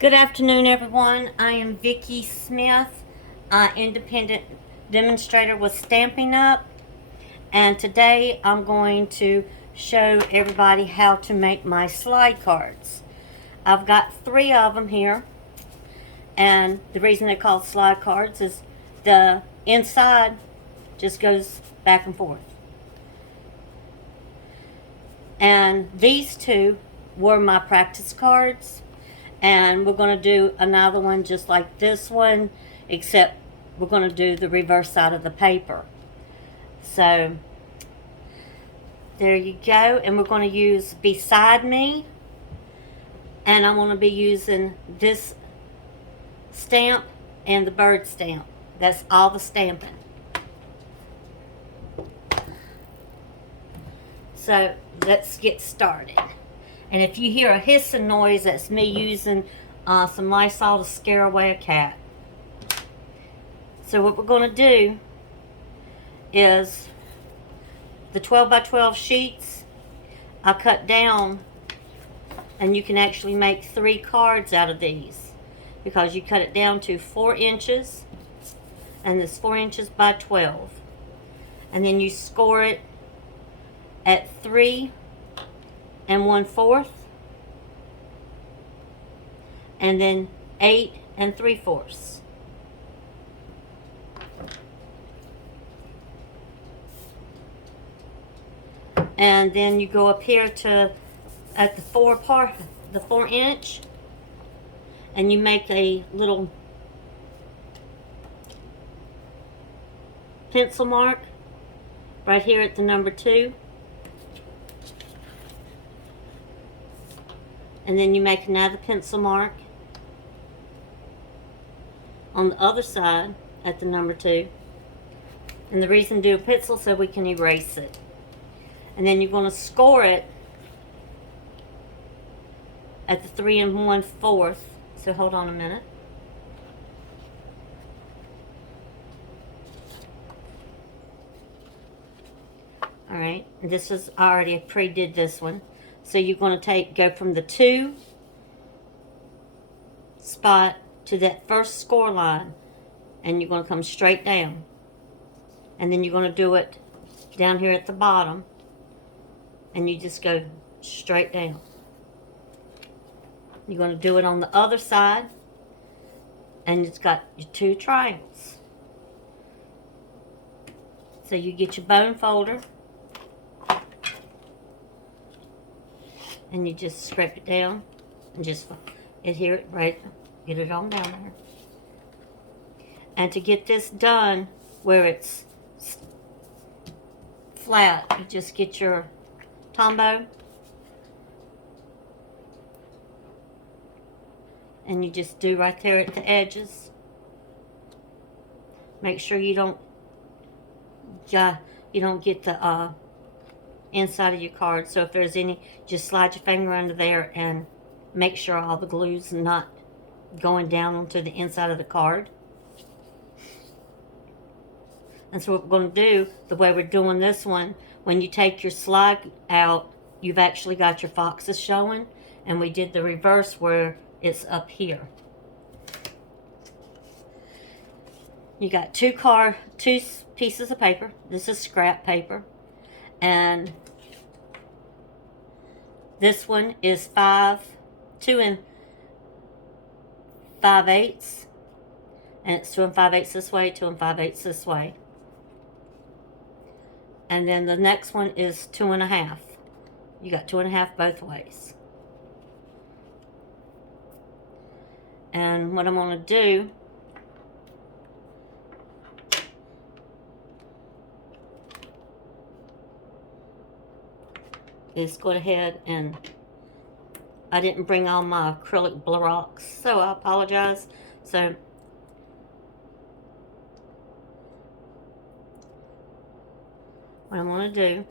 Good afternoon, everyone. I am Vicki Smith, independent demonstrator with Stampin' Up, and today I'm going to show everybody how to make my slide cards. I've got 3 of them here, and the reason they're called slide cards is the inside just goes back and forth. And these 2 were my practice cards. And we're going to do another one just like this one, except we're going to do the reverse side of the paper. So there you go. And we're going to use Beside Me, and I'm going to be using this stamp and the bird stamp. That's all the stamping. So let's get started. And if you hear a hissing noise, that's me using some Lysol to scare away a cat. So what we're going to do is the 12 by 12 sheets I cut down, and you can actually make 3 cards out of these because you cut it down to 4 inches, and it's 4 inches by 12. And then you score it at 3 1/4, and then 8 3/4. And then you go up here to at the 4 inch, and you make a little pencil mark right here at the number 2. And then you make another pencil mark on the other side at the number 2. And the reason to do a pencil so we can erase it. And then you're going to score it at the 3 1/4. So hold on a minute. Alright, this is, I already pre-did this one. So you're going to go from the 2 spot to that first score line, and you're going to come straight down. And then you're going to do it down here at the bottom, and you just go straight down. You're going to do it on the other side, and it's got your 2 triangles. So you get your bone folder, and you just scrape it down and just adhere it right, get it on down there. And to get this done where it's flat, you just get your Tombow and you just do right there at the edges. Make sure you don't get the inside of your card. So if there's any, just slide your finger under there and make sure all the glue's not going down onto the inside of the card. And so what we're going to do, the way we're doing this one, when you take your slide out, you've actually got your foxes showing, and we did the reverse where it's up here. You got 2 pieces of paper. This is scrap paper. And this one is 2 5/8, and it's 2 5/8 this way, 2 5/8 this way. And then the next one is 2 1/2. You got 2 1/2 both ways. And what I'm going to do is go ahead, and I didn't bring all my acrylic blocks, so I apologize. So what I'm going to do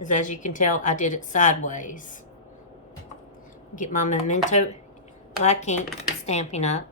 is, as you can tell, I did it sideways. Get my Memento black ink, Stampin' Up.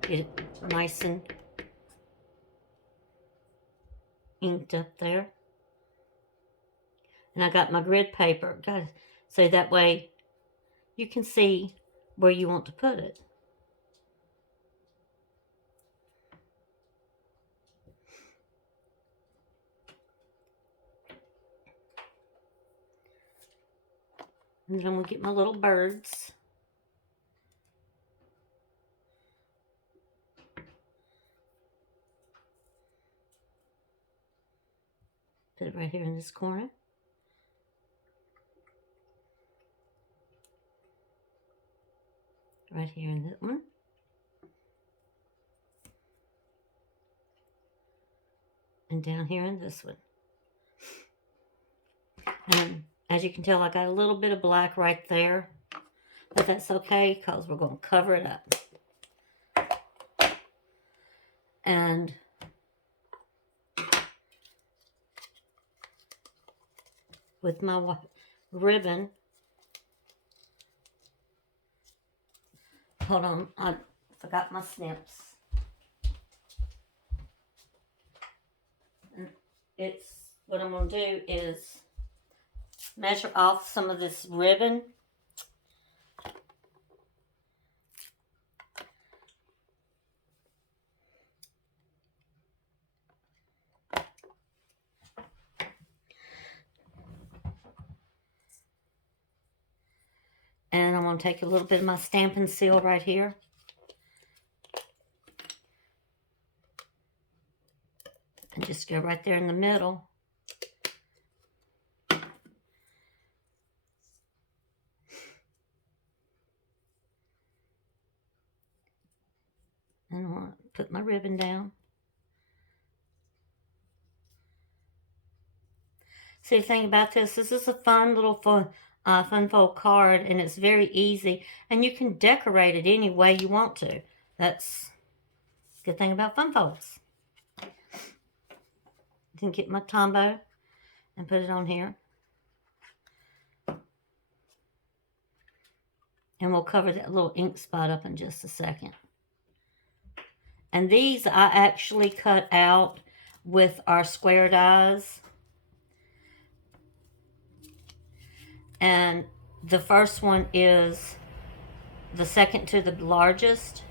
Get it nice and inked up there. And I got my grid paper, so that way you can see where you want to put it. And then I'm going to get my little birds. Put it right here in this corner. Right here in that one. And down here in this one. And as you can tell, I got a little bit of black right there. But that's okay, because we're going to cover it up. And with my ribbon, hold on, I forgot my snips. And what I'm going to do is measure off some of this ribbon. And I'm going to take a little bit of my Stampin' Seal right here. And just go right there in the middle. And I want to put my ribbon down. See, the thing about this is a fun little fun fold card, and it's very easy. And you can decorate it any way you want to. That's the good thing about fun folds. I can get my Tombow and put it on here. And we'll cover that little ink spot up in just a second. And these I actually cut out with our square dies. And the first one is the second to the largest,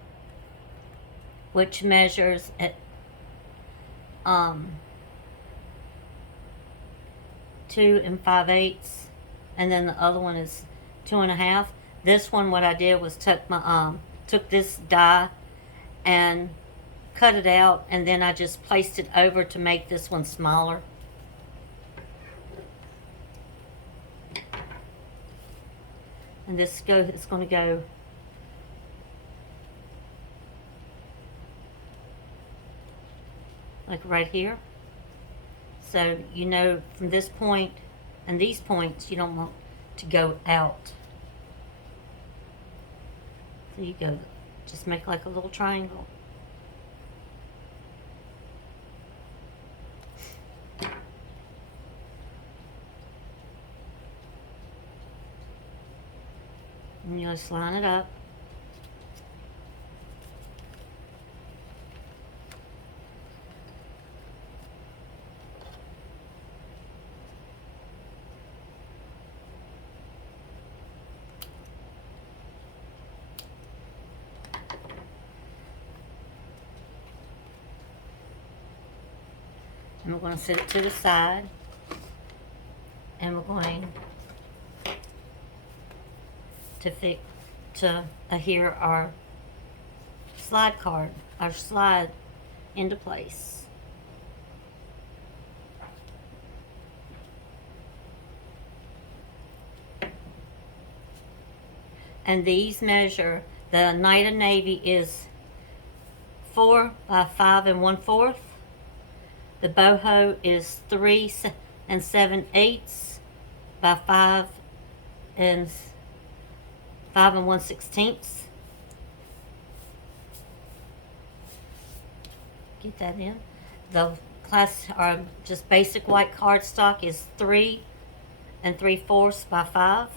which measures at 2 5/8, and then the other one is 2 1/2. This one, what I did was took this die and cut it out, and then I just placed it over to make this one smaller. And it's going to go like right here. So you know from this point and these points you don't want to go out. So you go, just make like a little triangle. And you just line it up. And we're going to set it to the side. And we're going to adhere our slide card, our slide into place. And these measure, the Knight of Navy is 4 by 5 1/4. The boho is 3 7/8 by 5 1/16. Get that in. The class, or just basic white cardstock, is 3 3/4 by 5.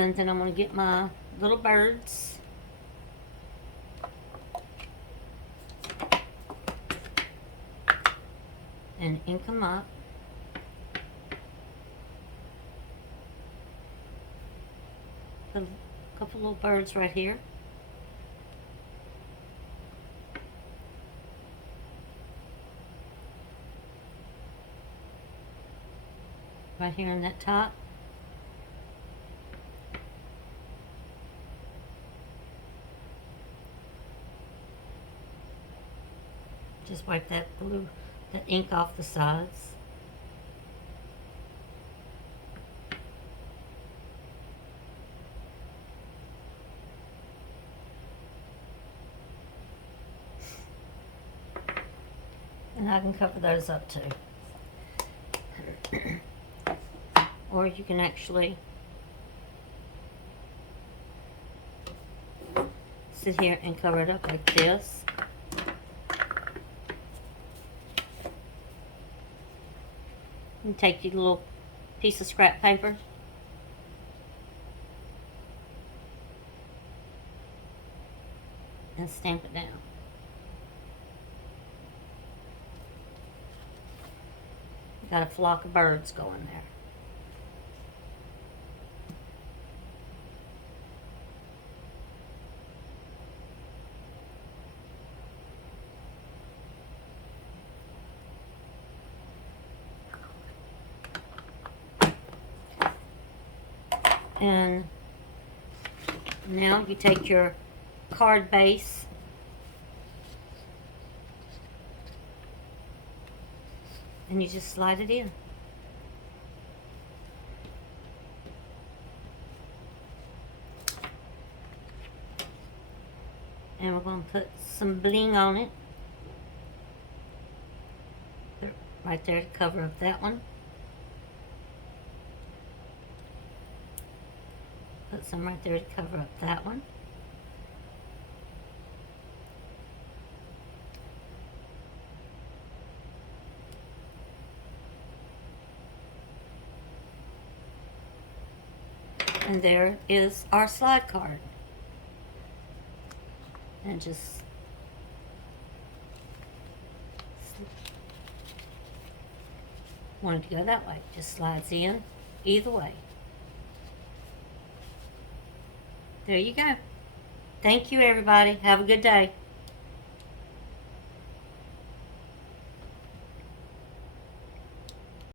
And then I'm going to get my little birds. And ink them up. Put a couple little birds right here. Right here in that top. Just wipe that glue, that ink off the sides. And I can cover those up too. Or you can actually sit here and cover it up like this. And take your little piece of scrap paper. And stamp it down. Got a flock of birds going there. And now you take your card base and you just slide it in. And we're going to put some bling on it. Right there to cover up that one. Put some right there to cover up that one. And there is our slide card. And just want it to go that way. Just slides in either way. There you go. Thank you, everybody. Have a good day.